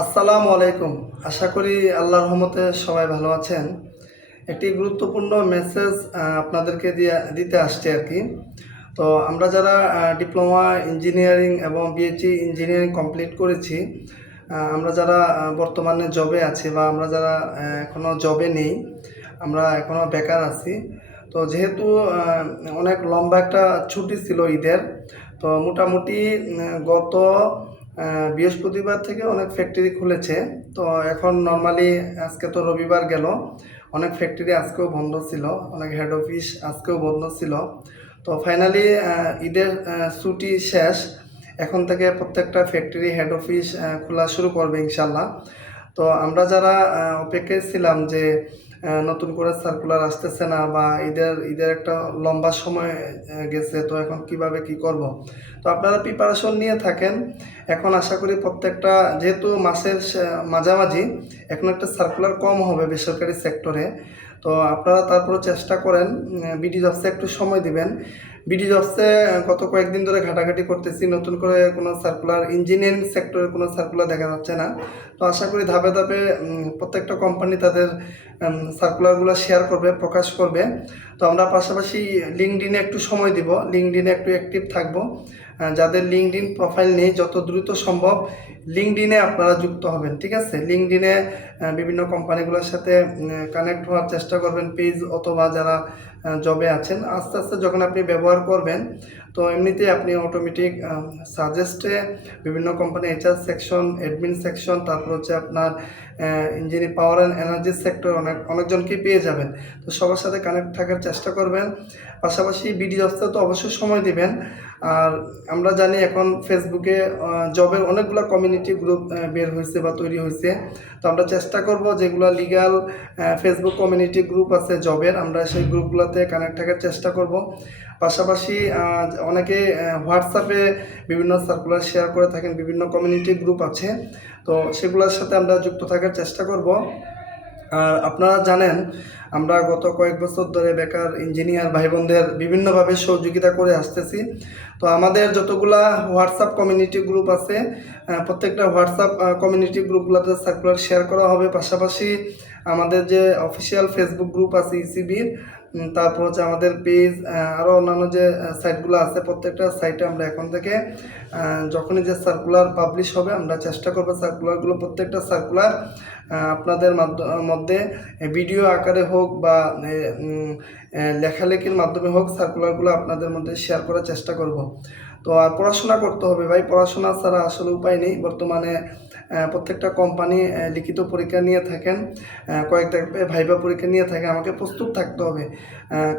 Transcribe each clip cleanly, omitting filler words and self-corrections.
আসসালামু আলাইকুম। আশা করি আল্লাহর রহমতে সবাই ভালো আছেন। একটি গুরুত্বপূর্ণ মেসেজ আপনাদেরকে দিতে আসছি আর কি। তো আমরা যারা ডিপ্লোমা ইঞ্জিনিয়ারিং এবং পিএইচডি ইঞ্জিনিয়ারিং কমপ্লিট করেছি, আমরা যারা বর্তমানে জবে আছি বা আমরা যারা এখনও জবে নেই, আমরা এখনও বেকার আছি। তো যেহেতু অনেক লম্বা একটা ছুটি ছিল ঈদের, তো মোটামুটি গত বৃহস্পতিবার থেকে অনেক ফ্যাক্টরি খুলেছে। তো এখন নর্মালি আজকে তো রবিবার গেল, অনেক ফ্যাক্টরি আজকেও বন্ধ ছিল, অনেক হেড অফিস আজকেও বন্ধ ছিল। তো ফাইনালি ঈদের ছুটি শেষ, এখন থেকে প্রত্যেকটা ফ্যাক্টরি হেড অফিস খোলা শুরু করবে ইনশাল্লাহ। তো আমরা যারা অপেক্ষায় ছিলাম যে নতুন করে সার্কুলার আসতেছে না বা ঈদের একটা লম্বা সময় গেছে, তো এখন কিভাবে কি করব। তো আপনারা প্রিপারেশন নিয়ে থাকেন। এখন আশা করি প্রত্যেকটা, যেহেতু মাসের মাঝামাঝি, এখন একটা সার্কুলার কম হবে বেসরকারি সেক্টরে। তো আপনারা তারপরে চেষ্টা করেন, বিডি জবসে একটু সময় দিবেন। বিডি জবসে গত কয়েকদিন ধরে ঘাটাঘাটি করতেছি, নতুন করে কোনো সার্কুলার ইঞ্জিনিয়ারিং সেক্টরের কোনো সার্কুলার দেখা যাচ্ছে না। তো আশা করি ধাপে ধাপে প্রত্যেকটা কোম্পানি তাদের সার্কুলারগুলো শেয়ার করবে, প্রকাশ করবে। তো আমরা পাশাপাশি লিঙ্কডইনে একটু সময় দিব, লিঙ্কডইনে একটু অ্যাক্টিভ থাকবো। যাদের লিঙ্কডইন প্রোফাইল নেই, যত দ্রুত সম্ভব লিঙ্কডইনে আপনারা যুক্ত হবেন, ঠিক আছে? লিঙ্কডইনে বিভিন্ন কোম্পানিগুলোর সাথে কানেক্ট হওয়ার চেষ্টা করবেন, পেজ অথবা যারা জবে আছেন। আস্তে আস্তে যখন আপনি ব্যবহার করবেন, তো এমনিতেই আপনি অটোমেটিক সাজেস্টে বিভিন্ন company HR section, admin section, তারপর হচ্ছে আপনার engineering power and energy sector অনেকজনকেই পেয়ে যাবেন। তো সবার সাথে কানেক্ট থাকার চেষ্টা করবেন। পাশাপাশি বিডি জবসে তো অবশ্যই সময় দিবেন। আর আমরা জানি এখন ফেসবুকে জবের অনেকগুলো কমিউনিটি গ্রুপ বের হয়েছে বা তৈরি হয়েছে। তো আমরা চেষ্টা করব যেগুলো লিগ্যাল ফেসবুক কমিউনিটি গ্রুপ আছে জবের, আমরা সেই গ্রুপগুলোতে কানেক্ট থাকার চেষ্টা করব। পাশাপাশি অনেকে হোয়াটসঅ্যাপে বিভিন্ন সার্কুলার শেয়ার করে থাকেন, বিভিন্ন কমিউনিটি গ্রুপ আছে, তো সেগুলোর সাথে আমরা যুক্ত থাকার চেষ্টা করব। আর আপনারা জানেন আমরা গত কয়েক বছর ধরে বেকার ইঞ্জিনিয়ার ভাই বোনদের বিভিন্নভাবে সহযোগিতা করে আসতেছি। তো আমাদের যতগুলা হোয়াটসঅ্যাপ কমিউনিটি গ্রুপ আছে, প্রত্যেকটা হোয়াটসঅ্যাপ কমিউনিটি গ্রুপগুলোতে সার্কুলার শেয়ার করা হবে। পাশাপাশি আমাদের যে অফিসিয়াল ফেসবুক গ্রুপ আছে ইসিবির, তারপর হচ্ছে আমাদের পেজ, আরও অন্যান্য যে সাইটগুলো আছে, প্রত্যেকটা সাইটে আমরা এখন থেকে যখনই যে সার্কুলার পাবলিশ হবে, আমরা চেষ্টা করবো সার্কুলারগুলো, প্রত্যেকটা সার্কুলার আপনাদের মধ্যে ভিডিও আকারে হোক বা লেখালেখির মাধ্যমে হোক, সার্কুলারগুলো আপনাদের মধ্যে শেয়ার করার চেষ্টা করব। তো আর পড়াশোনা করতে হবে ভাই, পড়াশোনা ছাড়া আসলে উপায় নেই। বর্তমানে প্রত্যেকটা কোম্পানি লিখিত পরীক্ষা নিয়ে থাকেন, কয়েকটা ভাইবা পরীক্ষা নিয়ে থাকে, আমাকে প্রস্তুত থাকতে হবে।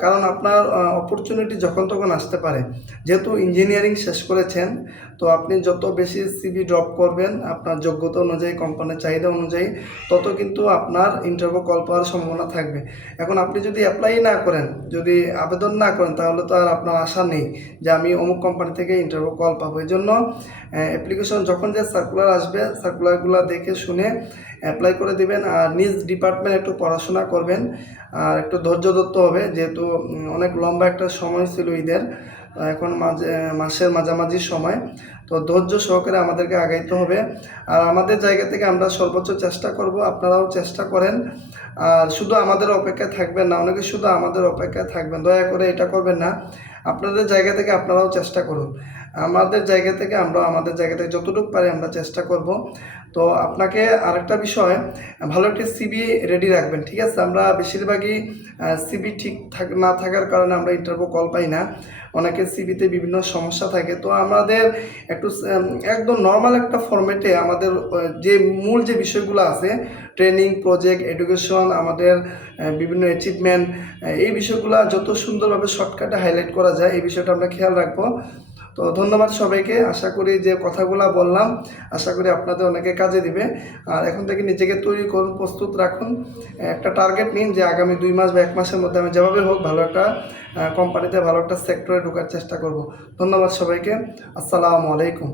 কারণ আপনার অপরচুনিটি যখন তখন আসতে পারে। যেহেতু ইঞ্জিনিয়ারিং শেষ করেছেন, তো আপনি যত বেশি সিভি ড্রপ করবেন আপনার যোগ্যতা অনুযায়ী, কোম্পানির চাহিদা অনুযায়ী, তত কিন্তু আপনার ইন্টারভিউ কল পাওয়ার সম্ভাবনা থাকবে। এখন আপনি যদি অ্যাপ্লাই না করেন, যদি আবেদন না করেন, তাহলে তো আর আপনার আশা নেই যে আমি অমুক কোম্পানি থেকে ইন্টারভিউ কল পাবো। এই জন্য অ্যাপ্লিকেশন যখন যে সার্কুলার আসবে, সার্কুলারগুলো দেখে শুনে অ্যাপ্লাই করে দিবেন। আর নিজ ডিপার্টমেন্ট একটু পড়াশোনা করবেন, আর একটু ধৈর্য ধরতে হবে, যেহেতু অনেক লম্বা একটা সময় ছিল ঈদের, এখন মাসের মাঝামাঝি সময়। তো ধৈর্য সহকারে আমাদেরকে আগাইতে হবে। আর আমাদের জায়গা থেকে আমরা সর্বোচ্চ চেষ্টা করব, আপনারাও চেষ্টা করেন। আর শুধু আমাদের অপেক্ষায় থাকবেন না, অনেকে শুধু আমাদের অপেক্ষায় থাকবেন, দয়া করে এটা করবেন না। আপনাদের জায়গা থেকে আপনারাও চেষ্টা করুন, আমাদের জায়গা থেকে আমাদের জায়গা থেকে যতটুকু পারি আমরা চেষ্টা করব। তো আপনাকে আরেকটা বিষয়, ভালো একটি সিবি রেডি রাখবেন, ঠিক আছে? আমরা বেশিরভাগই সিবি ঠিক না থাকার কারণে আমরা ইন্টারভিউ কল পাই না, অনেকের সিবিতে বিভিন্ন সমস্যা থাকে। তো আমাদের একটু একদম নর্মাল একটা ফরম্যাটে আমাদের যে মূল যে বিষয়গুলো আছে, ট্রেনিং, প্রজেক্ট, এডুকেশন, আমাদের বিভিন্ন অ্যাচিভমেন্ট, এই বিষয়গুলো যত সুন্দরভাবে শর্টকাটে হাইলাইট করা যায়, এই বিষয়টা আমরা খেয়াল রাখবো। তো ধন্যবাদ সবাইকে। আশা করি যে কথাগুলো বললাম, আশা করি আপনাদের অনেকে কাজে দিবে। আর এখন থেকে নিজেকে তৈরি করুন, প্রস্তুত রাখুন, একটা টার্গেট নিন যে আগামী 2 মাস বা 1 মাসের মধ্যে আমি যেভাবে হোক ভালো একটা কোম্পানিতে, ভালো একটা সেক্টরে ঢোকার চেষ্টা করব। ধন্যবাদ সবাইকে। আসসালামু আলাইকুম।